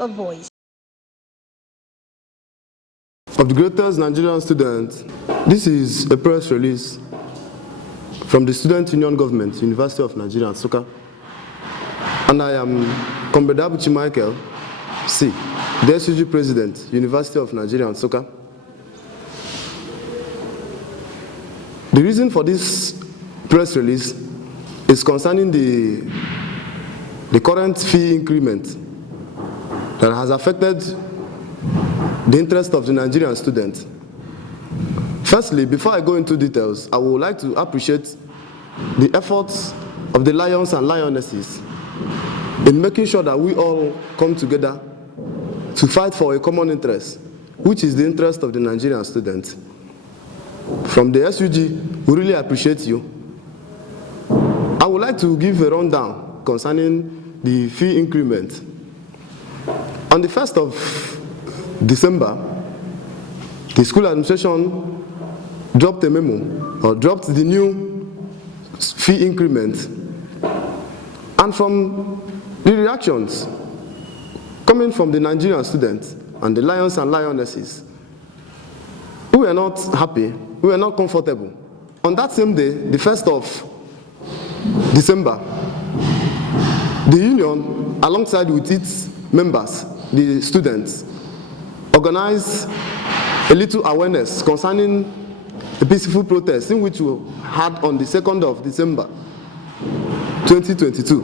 a voice. Of the greatest Nigerian student, this is a press release from the Student Union Government, University of Nigeria, Nsukka. And I am Comrade Abuchi Michael, C., the SUG President, University of Nigeria, Nsukka. The reason for this press release is concerning the current fee increment that has affected the interest of the Nigerian student. Firstly, before I go into details, I would like to appreciate the efforts of the lions and lionesses in making sure that we all come together to fight for a common interest, which is the interest of the Nigerian student. From the SUG, we really appreciate you. I would like to give a rundown concerning the fee increment. On the 1st of December, the school administration dropped a memo, or dropped the new fee increment. And from the reactions coming from the Nigerian students and the lions and lionesses, we were not happy, we were not comfortable. On that same day, the 1st of December, the union, alongside with its members, the students, organized a little awareness concerning a peaceful protest in which we had on the 2nd of December 2022.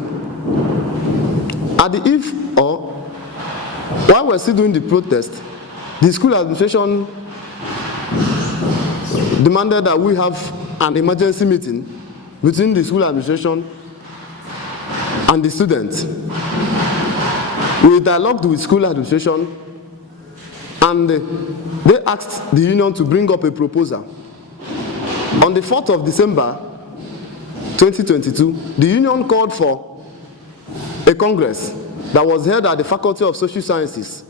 At the eve, or while we're still doing the protest, the school administration demanded that we have an emergency meeting between the school administration and the students. We dialogued with school administration, and they asked the union to bring up a proposal. On the 4th of December 2022, the union called for a congress that was held at the Faculty of Social Sciences.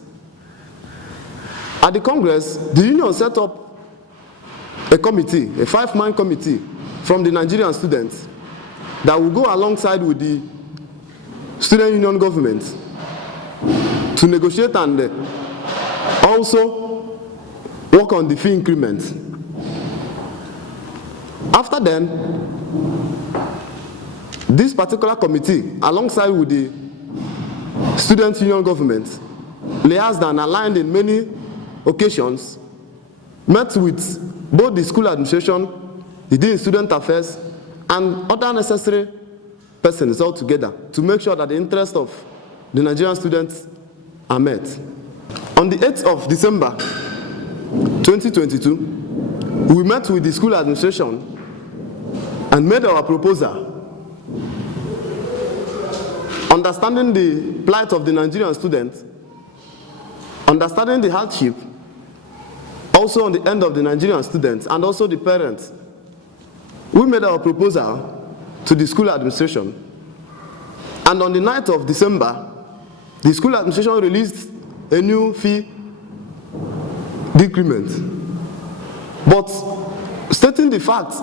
At the congress, the union set up a committee, a 5-man committee from the Nigerian students that will go alongside with the student union government to negotiate and also work on the fee increment. After then, this particular committee, alongside with the student union government, liaised and aligned in many occasions, met with both the school administration, the Dean of Student Affairs, and other necessary persons all together to make sure that the interests of the Nigerian students are met. On the 8th of December 2022, we met with the school administration and made our proposal, understanding the plight of the Nigerian students, understanding the hardship, also on the end of the Nigerian students and also the parents. We made our proposal to the school administration, and on the 9th of December, the school administration released a new fee decrement. But stating the facts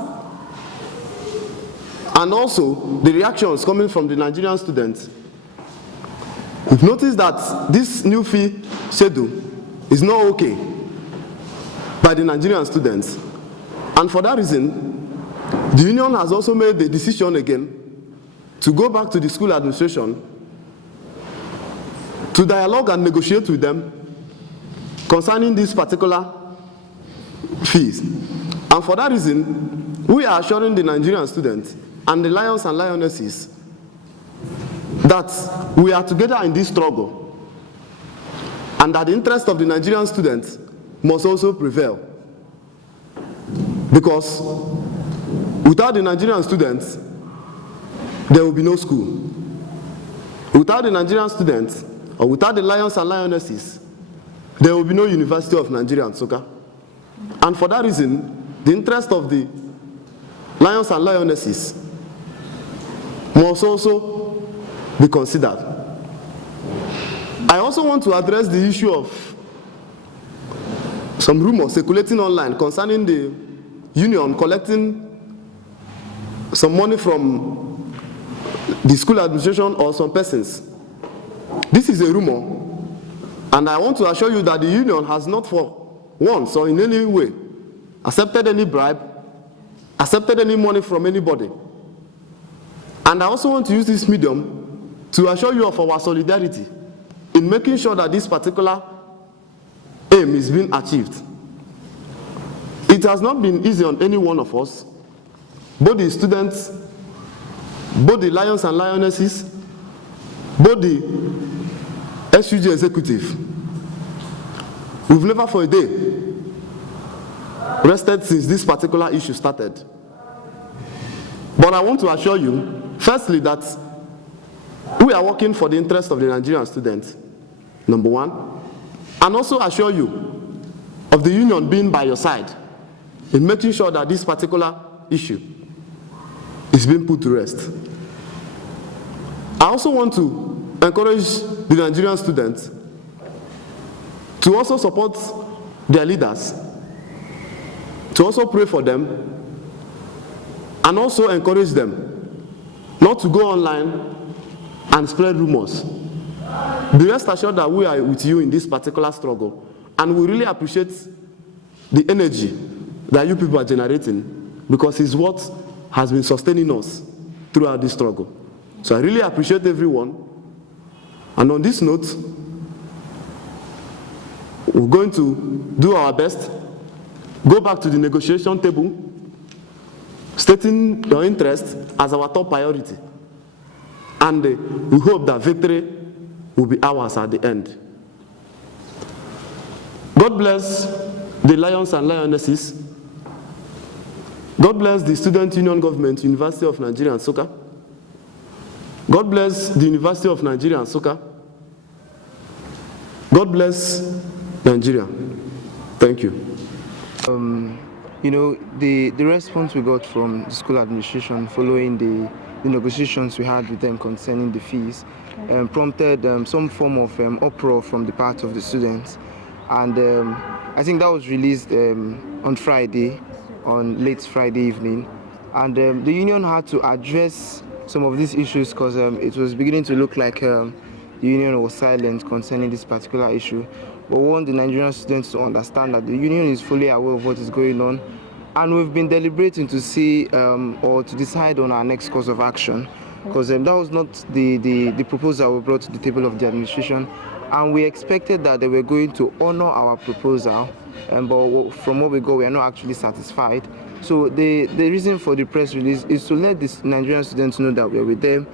and also the reactions coming from the Nigerian students, we've noticed that this new fee schedule is not okay by the Nigerian students. And for that reason, the union has also made the decision again to go back to the school administration to dialogue and negotiate with them concerning these particular fees. And for that reason, we are assuring the Nigerian students and the lions and lionesses that we are together in this struggle, and that the interest of the Nigerian students must also prevail. Because without the Nigerian students, there will be no school. Without the Nigerian students, or without the lions and lionesses, there will be no University of Nigeria, Nsukka. And for that reason, the interest of the lions and lionesses must also be considered. I also want to address the issue of some rumors circulating online concerning the union collecting some money from the school administration or some persons. This is a rumor And I want to assure you that the union has not for once or in any way accepted any bribe, accepted any money from anybody. And I also want to use this medium to assure you of our solidarity in making sure that this particular aim is being achieved. It has not been easy on any one of us, both the students, both the lions and lionesses, both the SUG executive. We've never for a day rested since this particular issue started. But I want to assure you, firstly, that we are working for the interest of the Nigerian students, number one, and also assure you of the union being by your side in making sure that this particular issue is being put to rest. I also want to encourage the Nigerian students to also support their leaders, to also pray for them, and also encourage them not to go online and spread rumors. Be rest assured that we are with you in this particular struggle, and we really appreciate the energy that you people are generating, because it's what has been sustaining us throughout this struggle. So I really appreciate everyone. And on this note, we're going to do our best, go back to the negotiation table, stating your interest as our top priority. And we hope that victory will be ours at the end. God bless the lions and lionesses. God bless the Student Union Government, University of Nigeria, Nsukka. God bless the University of Nigeria, Nsukka. God bless Nigeria. Thank you. You know, the response we got from the school administration following the negotiations we had with them concerning the fees prompted some form of uproar from the part of the students. And I think that was released on Friday, on late Friday evening. And the union had to address some of these issues because it was beginning to look like the union was silent concerning this particular issue. But we want the Nigerian students to understand that the union is fully aware of what is going on, and we've been deliberating to see or to decide on our next course of action, because that was not the proposal we brought to the table of the administration, and we expected that they were going to honor our proposal, but from what we got, we are not actually satisfied. So the reason for the press release is to let the Nigerian students know that we're with them.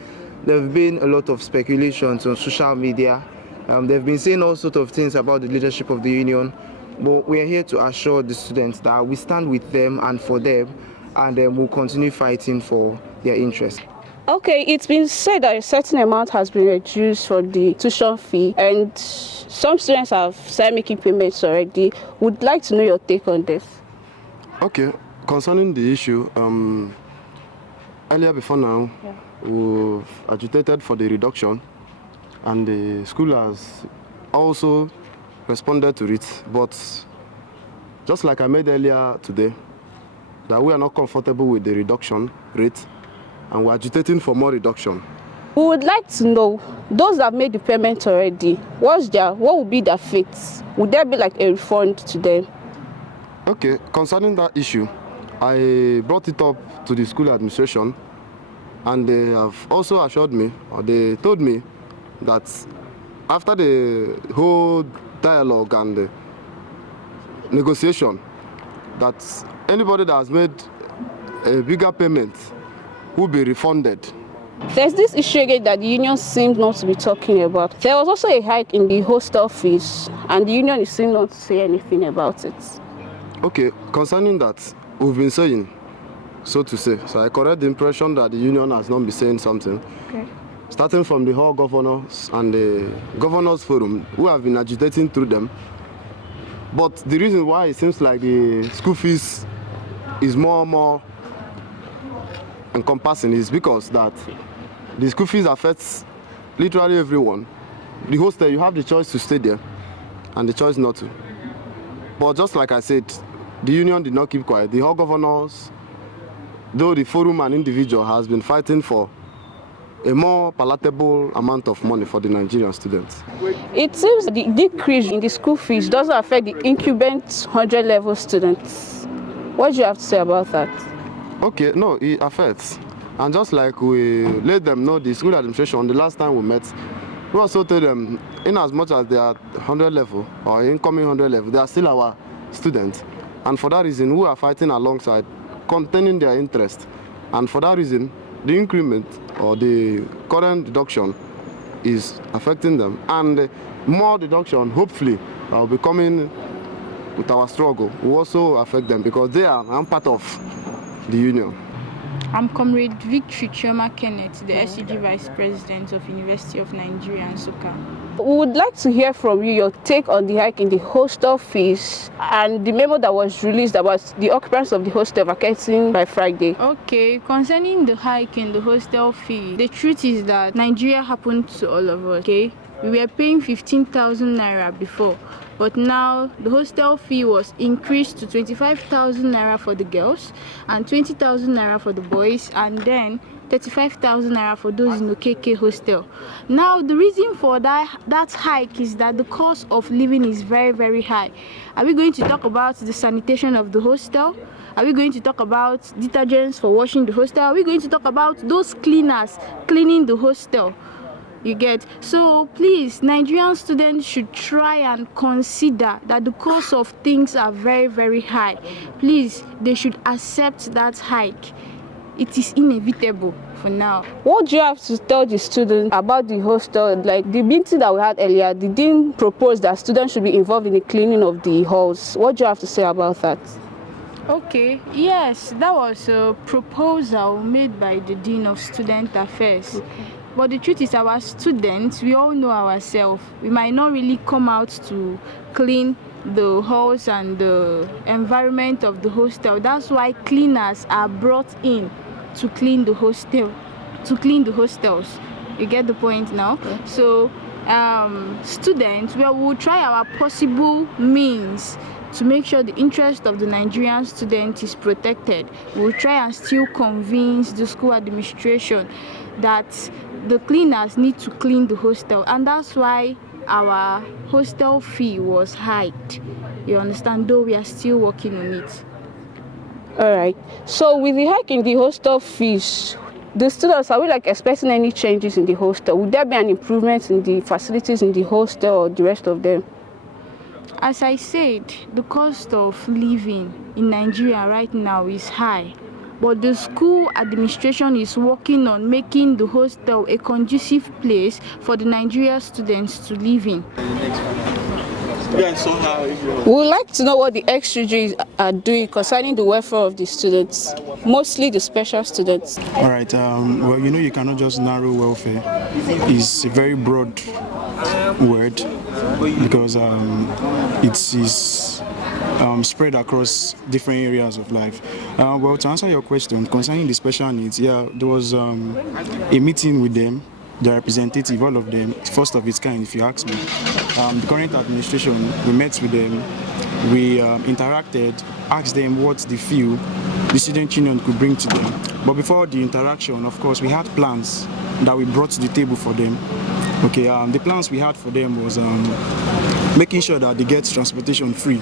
There have been a lot of speculations on social media. They've been saying all sorts of things about the leadership of the union, but we are here to assure the students that we stand with them and for them, and we'll continue fighting for their interests. Okay, it's been said that a certain amount has been reduced for the tuition fee, and some students have started making payments already. Would like to know your take on this. Okay, concerning the issue, earlier before now, we've agitated for the reduction, and the school has also responded to it. But just like I made earlier today, that we are not comfortable with the reduction rate, and we're agitating for more reduction. We would like to know, those that made the payment already, what would be their fate? Would there be like a refund to them? Okay, concerning that issue, I brought it up to the school administration, and they have also assured me, or they told me, that after the whole dialogue and the negotiation, that anybody that has made a bigger payment will be refunded. There's this issue again that the union seems not to be talking about. There was also a hike in the hostel fees, and the union is still not to say anything about it. Okay, concerning that, we've been saying, so to say. So I correct the impression that the union has not been saying something. Okay. Starting from the whole governors and the governors forum, who have been agitating through them. But the reason why it seems like the school fees is more and more encompassing is because that the school fees affects literally everyone. The hostel, you have the choice to stay there and the choice not to. But just like I said, the union did not keep quiet. The whole governors, though the forum and individual has been fighting for a more palatable amount of money for the Nigerian students. It seems the decrease in the school fees doesn't affect the incumbent 100 level students. What do you have to say about that? Okay, no, it affects. And just like we let them know, the school administration, the last time we met, we also told them, in as much as they are 100 level or incoming 100 level, they are still our students. And for that reason, we are fighting alongside, containing their interest. And for that reason, the increment or the current deduction is affecting them. And more deduction, hopefully, will be coming with our struggle, will also affect them because they are part of the union. I'm Comrade Victory Chioma Kenneth, the SUG Vice President of University of Nigeria, Nsukka. We would like to hear from you your take on the hike in the hostel fees and the memo that was released about the occupants of the hostel vacating by Friday. Okay, concerning the hike in the hostel fee, the truth is that Nigeria happened to all of us, okay? We were paying 15,000 naira before, but now the hostel fee was increased to 25,000 naira for the girls and 20,000 naira for the boys, and then 35,000 naira for those in the KK hostel. Now the reason for that hike is that the cost of living is very, very high. Are we going to talk about the sanitation of the hostel? Are we going to talk about detergents for washing the hostel? Are we going to talk about those cleaners cleaning the hostel? You get? So please, Nigerian students should try and consider that the cost of things are very, very high. Please, they should accept that hike. It is inevitable for now. What do you have to tell the students about the hostel? Like the meeting that we had earlier, the dean proposed that students should be involved in the cleaning of the halls. What do you have to say about that? Okay, yes, that was a proposal made by the Dean of Student Affairs. Okay. But the truth is, our students, we all know ourselves. We might not really come out to clean the halls and the environment of the hostel. That's why cleaners are brought in to clean the hostel, to clean the hostels. You get the point now? Okay. So, students, we will try our possible means to make sure the interest of the Nigerian student is protected. We'll try and still convince the school administration that the cleaners need to clean the hostel, and that's why our hostel fee was hiked. You understand? Though we are still working on it. All right. So with the hike in the hostel fees, the students, are we expecting any changes in the hostel? Would there be an improvement in the facilities in the hostel or the rest of them? As I said, the cost of living in Nigeria right now is high. But the school administration is working on making the hostel a conducive place for the Nigerian students to live in. We would like to know what the SUG are doing concerning the welfare of the students, mostly the special students. All right. Well, you cannot just narrow welfare. It's a very broad word because it is spread across different areas of life. Well, to answer your question concerning the special needs, there was a meeting with them, the representative, all of them, first of its kind, if you ask me. The current administration, we met with them, we interacted, asked them what they feel the student union could bring to them. But before the interaction, of course, we had plans that we brought to the table for them. Okay, the plans we had for them was making sure that they get transportation free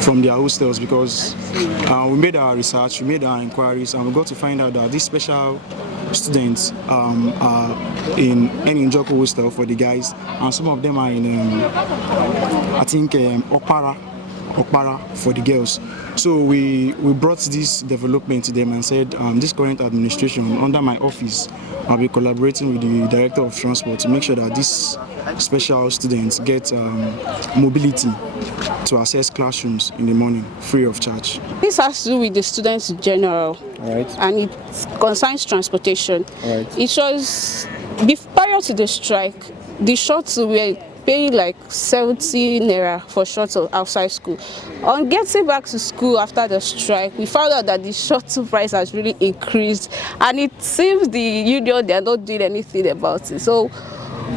from their hostels, because we made our research, we made our inquiries, and we got to find out that these special students are in Njoku hostel for the guys, and some of them are in, I think, Okpara for the girls. So we brought this development to them and said, this current administration, under my office, I'll be collaborating with the Director of Transport to make sure that these special students get mobility to access classrooms in the morning, free of charge. This has to do with the students in general, right, and it concerns transportation. Right. It shows, prior to the strike, the shuttle were paying 70 naira for shuttle outside school. On getting back to school after the strike, we found out that the shuttle price has really increased, and it seems the union, they are not doing anything about it. So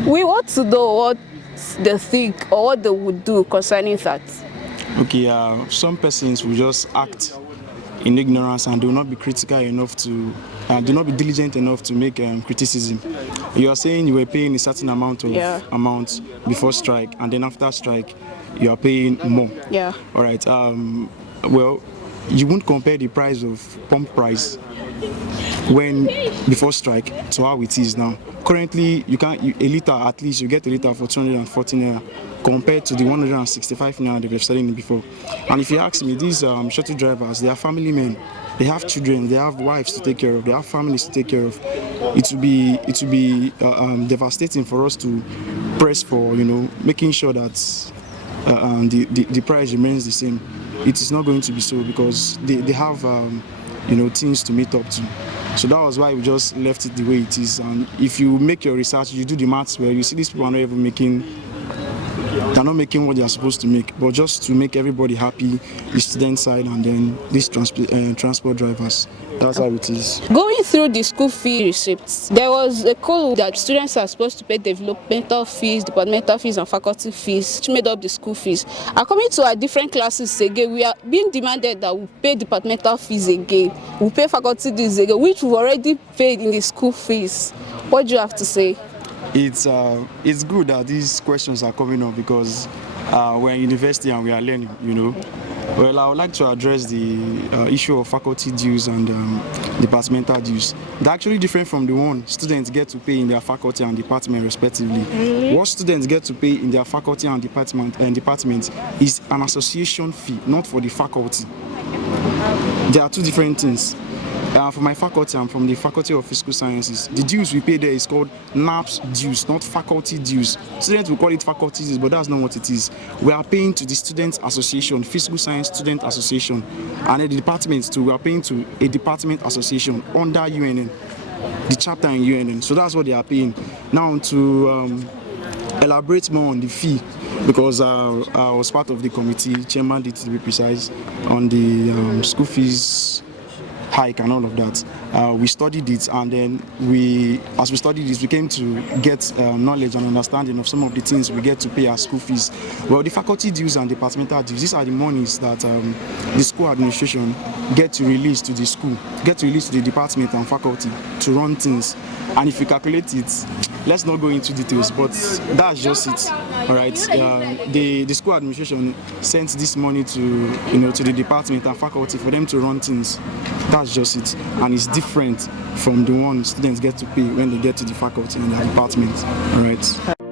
we want to know what they think or what they would do concerning that. Okay, some persons will just act in ignorance and do not be critical enough to, do not be diligent enough to make criticism. You are saying you were paying a certain amount of Yeah. amount before strike, and then after strike, you are paying more. Yeah. All right. Well, you won't compare the price of pump price when before strike to how it is now. Currently, a liter, at least you get a liter for 240 naira compared to the 165 naira they were selling it before. And if you ask me, these shuttle drivers, they are family men. They have children, they have wives to take care of, they have families to take care of. It will be devastating for us to press for, making sure that the price remains the same. It is not going to be so, because they have things to meet up to. So that was why we just left it the way it is. And if you make your research, you do the maths where you see these people are not even they're not making what they're supposed to make, but just to make everybody happy, the student side and then these transport drivers. That's how it is. Going through the school fee receipts, there was a code that students are supposed to pay developmental fees, departmental fees, and faculty fees, which made up the school fees. According to our different classes again, we are being demanded that we pay departmental fees again, we pay faculty fees again, which we've already paid in the school fees. What do you have to say? It's good that these questions are coming up, because we're in university and we are learning, Well, I would like to address the issue of faculty dues and departmental dues. They're actually different from the one students get to pay in their faculty and department respectively. Really? What students get to pay in their faculty and department is an association fee, not for the faculty. There are two different things. For my faculty, I'm from the Faculty of Physical Sciences. The dues we pay there is called NAPS dues, not faculty dues. Students will call it faculty dues, but that's not what it is. We are paying to the Student Association, Physical Science Student Association, and the departments too. We are paying to a department association under UNN, the chapter in UNN. So that's what they are paying. Now to elaborate more on the fee, because I was part of the committee, chairman did, to be precise, on the school fees hike and all of that. We studied it, and then as we studied it, we came to get knowledge and understanding of some of the things we get to pay as school fees. Well, the faculty dues and departmental dues, these are the monies that the school administration get to release to the school, get to release to the department and faculty to run things. And if you calculate it, let's not go into details, but that's just it. All right. The school administration sent this money to the department and faculty for them to run things. That's just it, and it's different from the one students get to pay when they get to the faculty and the department. All right.